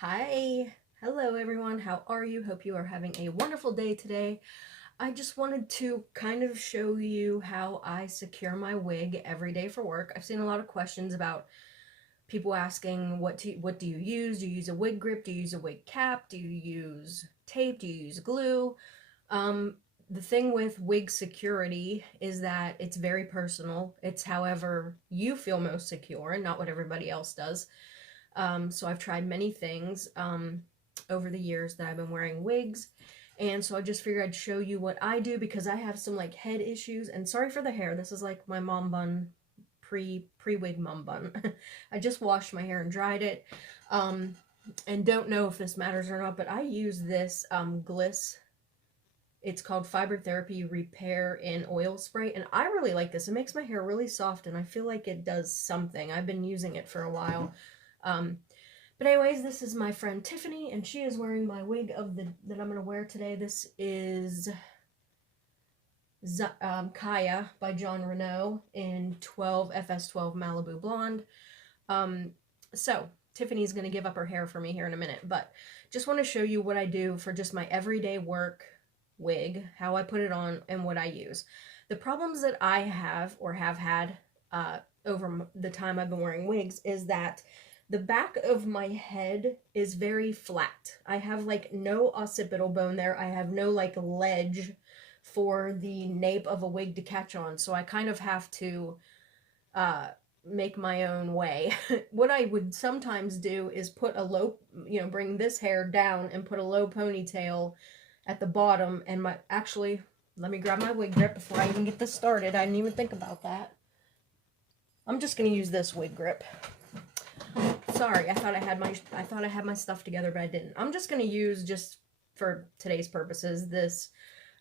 Hi, hello everyone, how are you? Hope you are having a wonderful day today. I just wanted to kind of show you how I secure my wig every day for work. I've seen a lot of questions about people asking what do you use? Do you use a wig grip? Do you use a wig cap? Do you use tape? Do you use glue? Um, the thing with wig security is that it's very personal. It's however you feel most secure and not what everybody else does. So I've tried many things over the years that I've been wearing wigs. And so I just figured I'd show you what I do because I have some like head issues. And sorry for the hair. This is like my mom bun, pre-wig mom bun. I just washed my hair and dried it. And don't know if this matters or not, but I use this Gliss. It's called Fiber Therapy Repair in Oil Spray, and I really like this. It makes my hair really soft, and I feel like it does something. I've been using it for a while. Um, but anyways, this is my friend Tiffany, and she is wearing my wig that I'm going to wear today. This is Kaya by John Renault in 12 FS12 Malibu Blonde. So Tiffany's going to give up her hair for me here in a minute, but just want to show you what I do for just my everyday work wig, how I put it on, and what I use. The problems that I have or have had over the time I've been wearing wigs is that the back of my head is very flat. I have like no occipital bone there. I have no like ledge for the nape of a wig to catch on. So I kind of have to make my own way. What I would sometimes do is put a low, bring this hair down and put a low ponytail at the bottom. And actually, let me grab my wig grip before I even get this started. I didn't even think about that. I'm just going to use this wig grip. Sorry, I thought I had my stuff together, but I didn't. I'm just gonna use, just for today's purposes, this.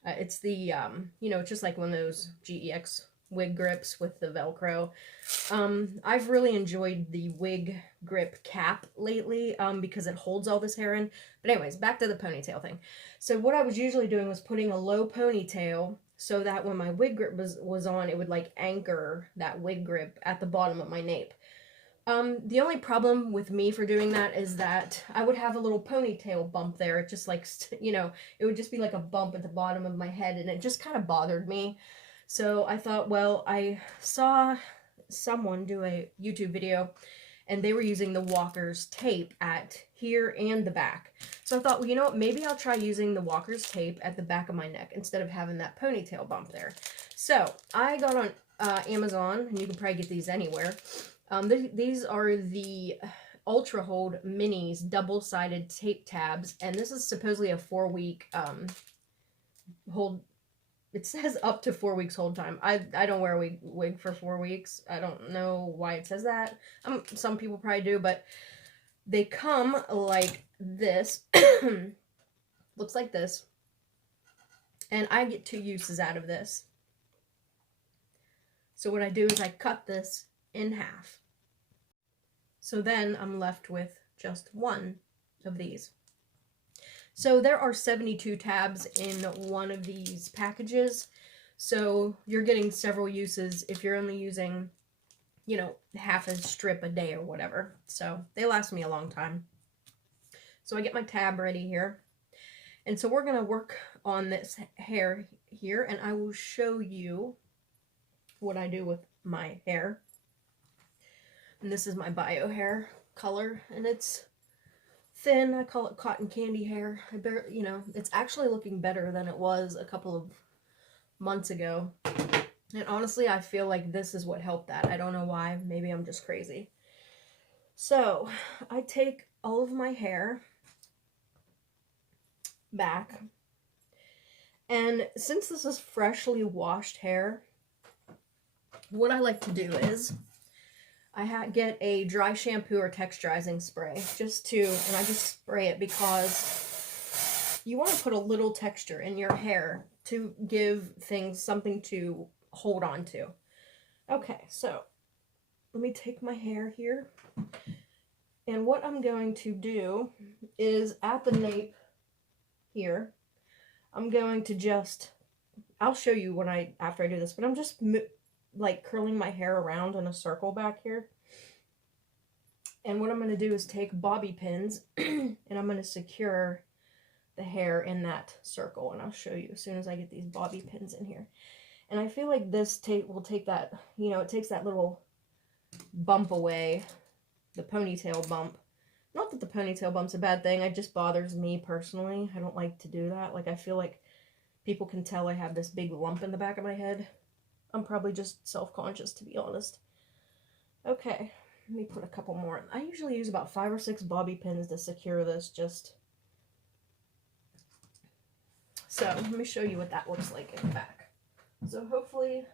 It's the it's just like one of those GEX wig grips with the Velcro. I've really enjoyed the wig grip cap lately because it holds all this hair in. But anyways, back to the ponytail thing. So what I was usually doing was putting a low ponytail so that when my wig grip was on, it would like anchor that wig grip at the bottom of my nape. The only problem with me for doing that is that I would have a little ponytail bump there. It just like, it would just be like a bump at the bottom of my head, and it just kind of bothered me. So I thought, well, I saw someone do a YouTube video, and they were using the Walker's tape at here and the back. So I thought, well, you know what, maybe I'll try using the Walker's tape at the back of my neck instead of having that ponytail bump there. So I got on Amazon, and you can probably get these anywhere. These are the Ultra Hold Minis double-sided tape tabs, and this is supposedly a 4-week hold. It says up to 4 weeks hold time. I don't wear a wig for 4 weeks. I don't know why it says that. Some people probably do, but they come like this. Looks like this. And I get 2 uses out of this. So what I do is I cut this in half. So then I'm left with just 1 of these. So there are 72 tabs in one of these packages. So you're getting several uses if you're only using, half a strip a day or whatever. So they last me a long time. So I get my tab ready here. And so we're going to work on this hair here, and I will show you what I do with my hair. And this is my bio hair color, and it's thin. I call it cotton candy hair. It's actually looking better than it was a couple of months ago. And honestly, I feel like this is what helped that. I don't know why. Maybe I'm just crazy. So I take all of my hair back, and since this is freshly washed hair, what I like to do is I get a dry shampoo or texturizing spray and I just spray it because you want to put a little texture in your hair to give things something to hold on to. Okay, so let me take my hair here, and what I'm going to do is at the nape here, I'm going to I'll show you after I do this, but I'm just like curling my hair around in a circle back here. And what I'm going to do is take bobby pins and I'm going to secure the hair in that circle. And I'll show you as soon as I get these bobby pins in here. And I feel like this tape will take that, you know, it takes that little bump away, the ponytail bump. Not that the ponytail bump's a bad thing, it just bothers me personally. I don't like to do that. Like, I feel like people can tell I have this big lump in the back of my head. I'm probably just self-conscious, to be honest. Okay, let me put a couple more. I usually use about 5 or 6 bobby pins to secure this, just... So, let me show you what that looks like in the back. So hopefully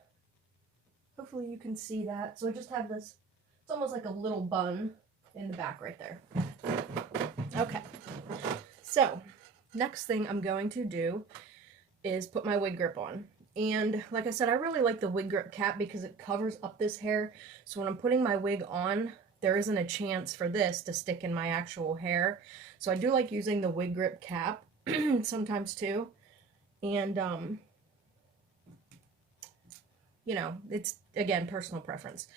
you can see that. So I just have this, it's almost like a little bun in the back right there. Okay, so next thing I'm going to do is put my wig grip on. And like I said, I really like the wig grip cap because it covers up this hair. So when I'm putting my wig on, there isn't a chance for this to stick in my actual hair. So I do like using the wig grip cap sometimes too. And, you know, it's, again, personal preference.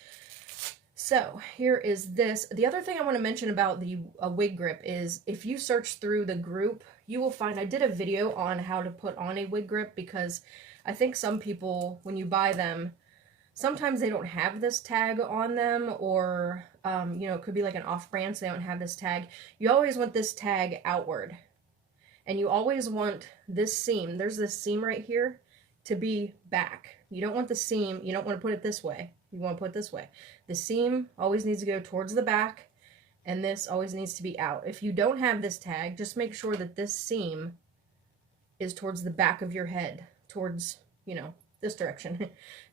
So here is this. The other thing I want to mention about the wig grip is if you search through the group, you will find I did a video on how to put on a wig grip, because I think some people, when you buy them, sometimes they don't have this tag on them, or, you know, it could be like an off-brand, so they don't have this tag. You always want this tag outward. And you always want this seam, there's this seam right here, to be back. You don't want the seam, you don't want to put it this way. You want to put it this way. The seam always needs to go towards the back, and this always needs to be out. If you don't have this tag, just make sure that this seam is towards the back of your head, towards, you know, this direction.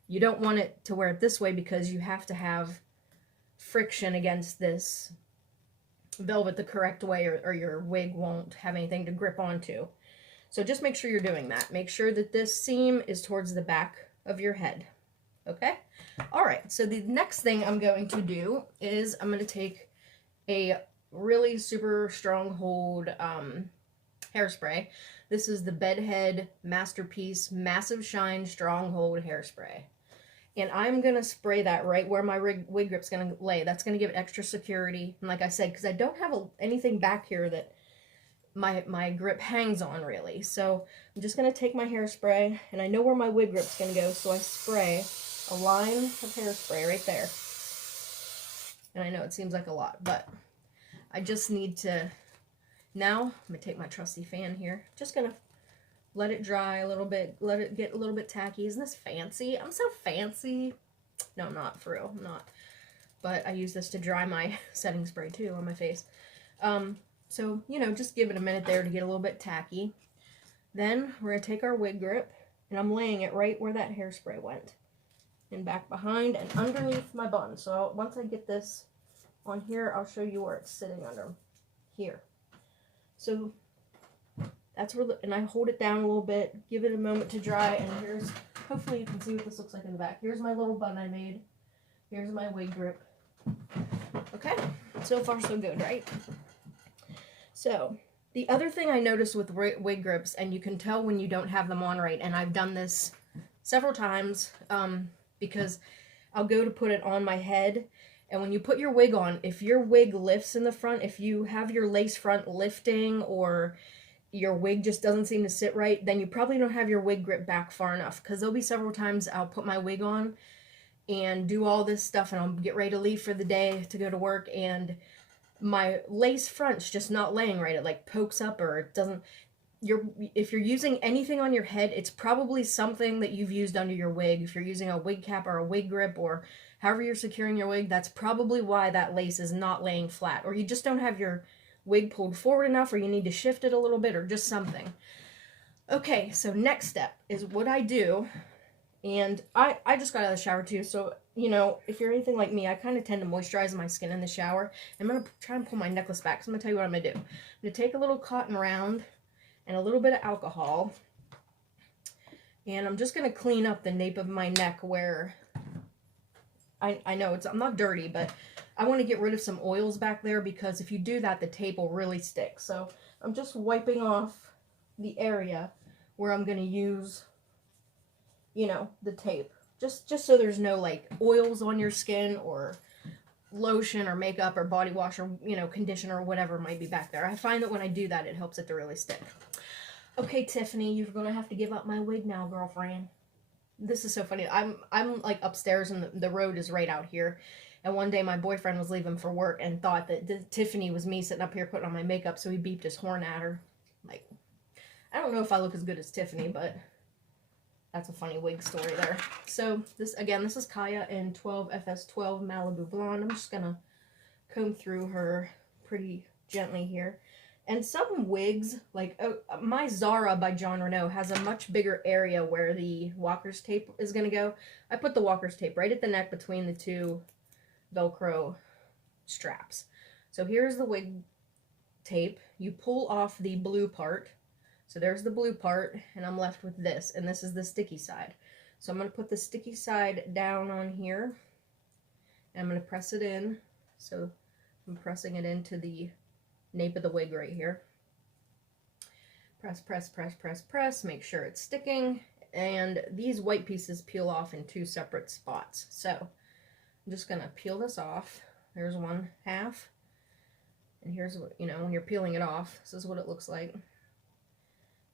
You don't want it to wear it this way because you have to have friction against this velvet the correct way, or your wig won't have anything to grip onto. So just make sure you're doing that. Make sure that this seam is towards the back of your head. Okay? Alright, so the next thing I'm going to do is I'm going to take a really super strong hold hairspray. This is the Bedhead Masterpiece Massive Shine Stronghold Hairspray. And I'm going to spray that right where my wig grip's going to lay. That's going to give it extra security. And like I said, because I don't have anything back here that my grip hangs on, really. So I'm just going to take my hairspray, and I know where my wig grip's going to go, so I spray a line of hairspray right there. And I know it seems like a lot, but I just need to... Now, I'm going to take my trusty fan here. Just going to let it dry a little bit, let it get a little bit tacky. Isn't this fancy? I'm so fancy. No, I'm not, for real, I'm not. But I use this to dry my setting spray too on my face. So, you know, just give it a minute there to get a little bit tacky. Then we're going to take our wig grip, and I'm laying it right where that hairspray went. And back behind and underneath my bun. So once I get this on here, I'll show you where it's sitting under here. So that's where, and I hold it down a little bit, give it a moment to dry, and here's, hopefully you can see what this looks like in the back. Here's my little bun I made. Here's my wig grip. Okay, so far so good, right? So, the other thing I noticed with wig grips, and you can tell when you don't have them on right, and I've done this several times, because I'll go to put it on my head, and when you put your wig on, if your wig lifts in the front, if you have your lace front lifting, or your wig just doesn't seem to sit right, then you probably don't have your wig grip back far enough, because there'll be several times I'll put my wig on and do all this stuff, and I'll get ready to leave for the day to go to work, and my lace front's just not laying right. It like pokes up, or it doesn't. If you're using anything on your head, it's probably something that you've used under your wig. If you're using a wig cap or a wig grip, or however you're securing your wig, that's probably why that lace is not laying flat, or you just don't have your wig pulled forward enough, or you need to shift it a little bit, or just something. Okay, so next step is what I do, and I just got out of the shower too, so, you know, if you're anything like me, I kind of tend to moisturize my skin in the shower. I'm going to try and pull my necklace back, so I'm going to tell you what I'm going to do. I'm going to take a little cotton round and a little bit of alcohol, and I'm just going to clean up the nape of my neck where, I know I'm not dirty, but I want to get rid of some oils back there, because if you do that, the tape will really stick. So I'm just wiping off the area where I'm going to use, you know, the tape. Just so there's no, like, oils on your skin, or lotion or makeup or body wash or, you know, conditioner or whatever might be back there. I find that when I do that, it helps it to really stick. Okay, Tiffany, you're gonna have to give up my wig now, girlfriend. This is so funny. I'm like upstairs and the road is right out here. And one day my boyfriend was leaving for work and thought that Tiffany was me sitting up here putting on my makeup, so he beeped his horn at her. Like, I don't know if I look as good as Tiffany, but that's a funny wig story there. So this, again, this is Kaya in 12 FS12 Malibu Blonde. I'm just gonna comb through her pretty gently here. And some wigs, like my Zara by John Renault has a much bigger area where the walker's tape is going to go. I put the walker's tape right at the neck between the two Velcro straps. So here's the wig tape. You pull off the blue part. So there's the blue part, and I'm left with this, and this is the sticky side. So I'm going to put the sticky side down on here, and I'm going to press it in. So I'm pressing it into the nape of the wig right here. Press, press, press, press, press. Make sure it's sticking. And these white pieces peel off in two separate spots. So I'm just gonna peel this off. There's one half. And here's what, you know, when you're peeling it off, this is what it looks like.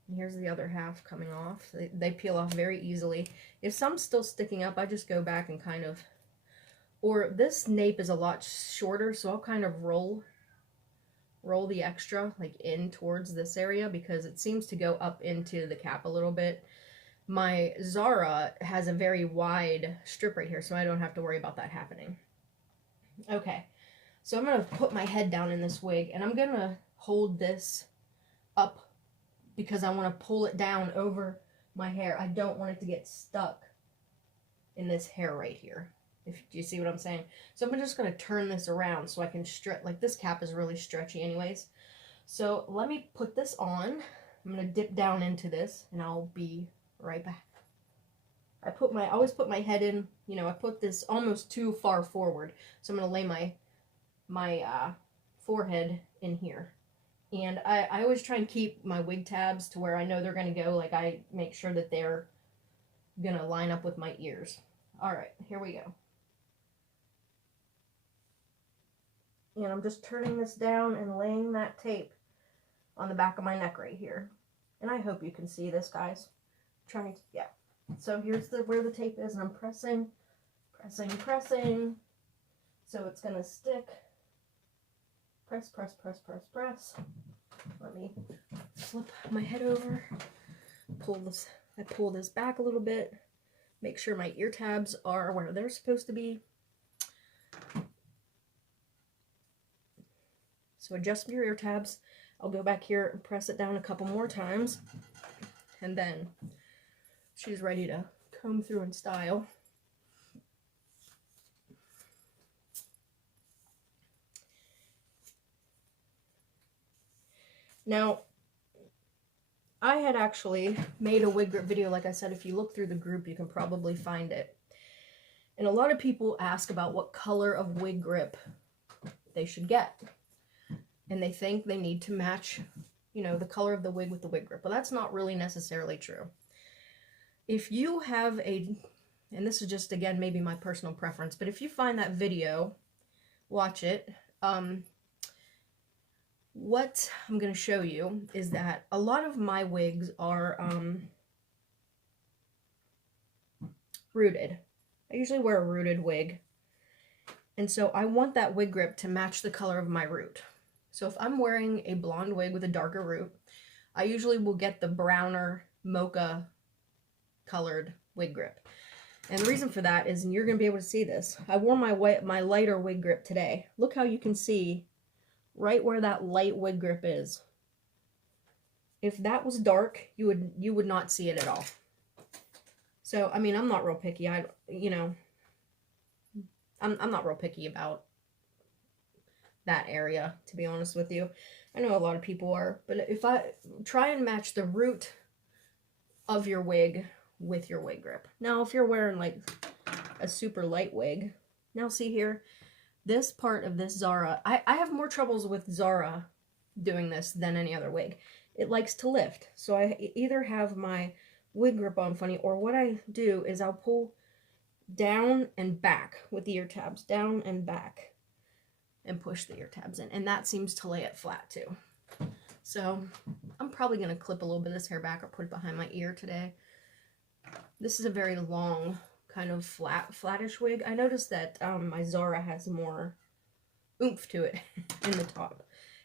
And here's the other half coming off. They peel off very easily. If some's still sticking up, I just go back and kind of, or this nape is a lot shorter, so I'll kind of roll the extra like in towards this area because it seems to go up into the cap a little bit. My Zara has a very wide strip right here, so I don't have to worry about that happening. Okay, so I'm gonna put my head down in this wig and I'm gonna hold this up because I want to pull it down over my hair. I don't want it to get stuck in this hair right here. Do you see what I'm saying? So I'm just going to turn this around so I can stretch. Like, this cap is really stretchy anyways. So let me put this on. I'm going to dip down into this and I'll be right back. I always put my head in, you know, I put this almost too far forward. So I'm going to lay my forehead in here. And I always try and keep my wig tabs to where I know they're going to go. Like, I make sure that they're going to line up with my ears. All right, here we go. And I'm just turning this down and laying that tape on the back of my neck right here. And I hope you can see this, guys. Yeah. So here's where the tape is, and I'm pressing, pressing, pressing. So it's gonna stick. Press, press, press, press, press. Let me flip my head over. I pull this back a little bit. Make sure my ear tabs are where they're supposed to be. So adjust your ear tabs. I'll go back here and press it down a couple more times. And then she's ready to comb through in style. Now, I had actually made a wig grip video. Like I said, if you look through the group, you can probably find it. And a lot of people ask about what color of wig grip they should get. And they think they need to match, you know, the color of the wig with the wig grip. But that's not really necessarily true. If you have and this is just, again, maybe my personal preference, but if you find that video, watch it. What I'm going to show you is that a lot of my wigs are rooted. I usually wear a rooted wig. And so I want that wig grip to match the color of my root. So if I'm wearing a blonde wig with a darker root, I usually will get the browner mocha colored wig grip. And the reason for that is, and you're going to be able to see this, I wore my lighter wig grip today. Look how you can see right where that light wig grip is. If that was dark, you would not see it at all. So, I mean, I'm not real picky. I'm not real picky about that area, to be honest with you. I know a lot of people are, but if I try and match the root of your wig with your wig grip. Now, if you're wearing like a super light wig, now see here, this part of this Zara, I have more troubles with Zara doing this than any other wig. It likes to lift. So I either have my wig grip on funny, or what I do is I'll pull down and back with the ear tabs, down and back. and push the ear tabs in. And that seems to lay it flat too. So I'm probably going to clip a little bit of this hair back or put it behind my ear today. This is a very long, kind of flattish wig. I noticed that my Zara has more oomph to it in the top.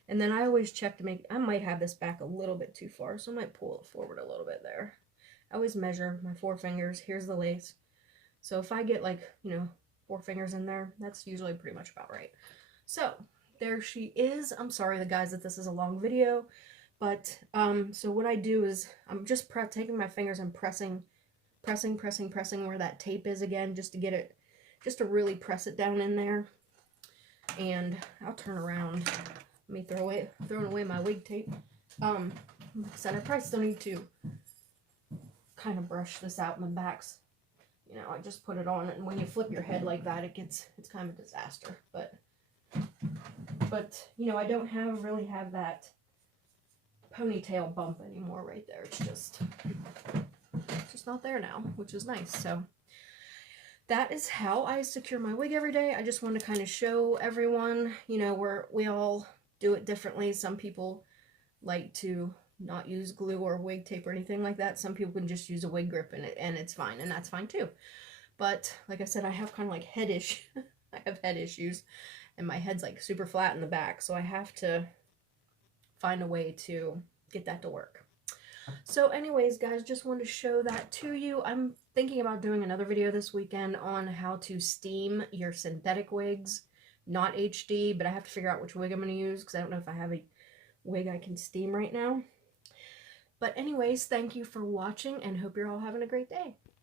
And then I always check to make, I might have this back a little bit too far, so I might pull it forward a little bit there. I always measure my 4 fingers. Here's the lace. So if I get like, 4 fingers in there, that's usually pretty much about right. So there she is. I'm sorry, the guys, that this is a long video, but so what I do is I'm just taking my fingers and pressing where that tape is again, just to get it, just to really press it down in there. And I'll turn around. Let me throwing away my wig tape. Said I probably still need to kind of brush this out in the backs. I just put it on, and when you flip your head like that, it's kind of a disaster. But I don't really have that ponytail bump anymore right there. It's just not there now, which is nice. So that is how I secure my wig every day. I just want to kind of show everyone, we all do it differently. Some people like to not use glue or wig tape or anything like that. Some people can just use a wig grip and it's fine, and that's fine too. But like I said, I have kind of like I have head issues, and my head's like super flat in the back, so I have to find a way to get that to work. So anyways, guys, just wanted to show that to you. I'm thinking about doing another video this weekend on how to steam your synthetic wigs, not HD, but I have to figure out which wig I'm going to use because I don't know if I have a wig I can steam right now. But anyways, thank you for watching, and hope you're all having a great day.